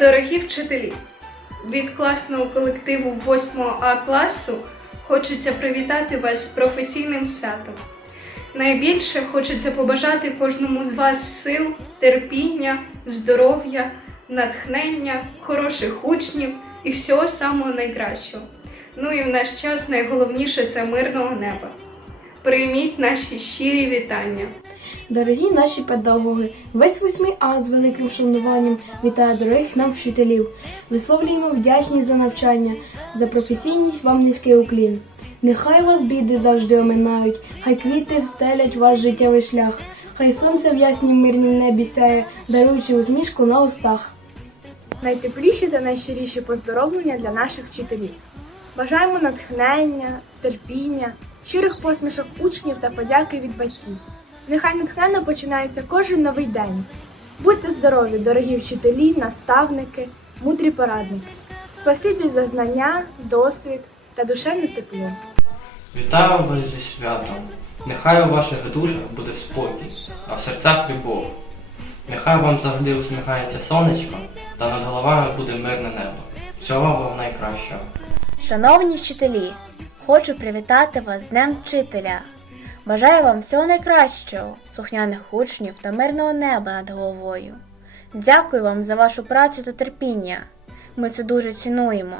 Дорогі вчителі, від класного колективу 8 А класу хочеться привітати вас з професійним святом. Найбільше хочеться побажати кожному з вас сил, терпіння, здоров'я, натхнення, хороших учнів і всього самого найкращого. Ну і в наш час найголовніше це мирного неба. Прийміть наші щирі вітання. Дорогі наші педагоги, весь 8 А з великим вшануванням вітає дорогих нам вчителів. Висловлюємо вдячність за навчання, за професійність вам низький уклін. Нехай вас біди завжди оминають, хай квіти встелять ваш життєвий шлях, хай сонце в яснім мирнім небі сяє, даруючи усмішку на устах. Найтепліші та найщиріші поздоровлення для наших вчителів. Бажаємо натхнення, терпіння, щирих посмішок учнів та подяки від батьків. Нехай натхненно починається кожен новий день. Будьте здорові, дорогі вчителі, наставники, мудрі порадники. Спасибі за знання, досвід та душевне тепло. Вітаю вас зі святом. Нехай у ваших душах буде спокій, а в серцях любов. Нехай вам завжди усміхається сонечко, та над головами буде мирне небо. Всього вам найкращого. Шановні вчителі, хочу привітати вас з Днем Вчителя. Бажаю вам всього найкращого, слухняних учнів та мирного неба над головою. Дякую вам за вашу працю та терпіння. Ми це дуже цінуємо.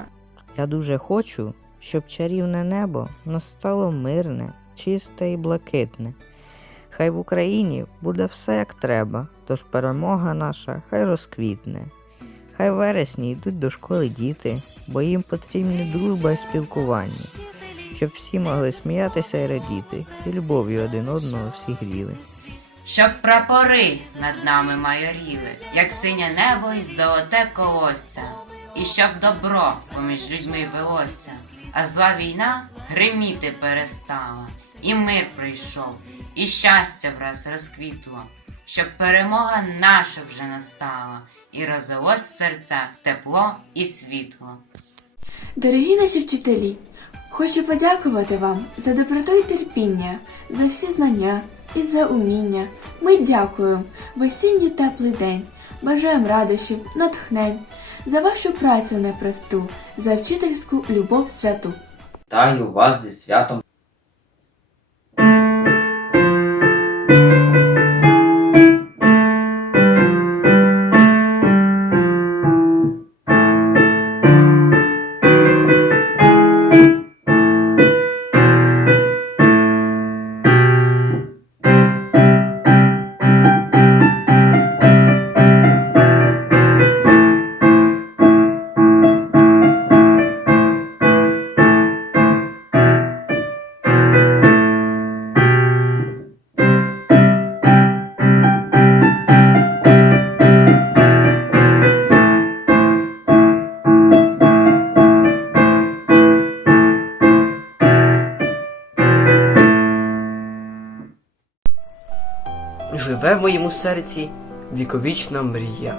Я дуже хочу, щоб чарівне небо настало мирне, чисте і блакитне. Хай в Україні буде все як треба, тож перемога наша хай розквітне. Хай вересні йдуть до школи діти, бо їм потрібні дружба і спілкування, щоб всі могли сміятися і радіти, і любов'ю один одного всі гріли. Щоб прапори над нами майоріли, як синє небо й золоте колосся, і щоб добро поміж людьми велося, а зла війна гриміти перестала, і мир прийшов, і щастя враз розквітло, щоб перемога наша вже настала, і розлилось в серцях тепло і світло. Дорогі наші вчителі, хочу подякувати вам за доброту і терпіння, за всі знання і за уміння. Ми дякуємо в осінній теплий день, бажаємо радощів, натхнень, за вашу працю непросту, за вчительську любов святу. Вітаю вас зі святом. Живе в моєму серці віковічна мрія,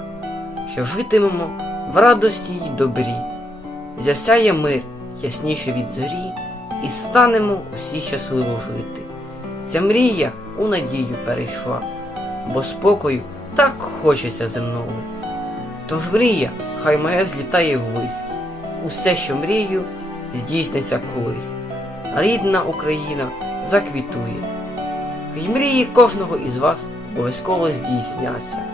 що житимемо в радості й добрі, засяє мир ясніше від зорі, і станемо усі щасливо жити. Ця мрія у надію перейшла, бо спокою так хочеться земного. Тож мрія, хай моя злітає ввись, усе, що мрію, здійсниться колись. Рідна Україна заквітує. І мрії кожного із вас обов'язково здійсняться.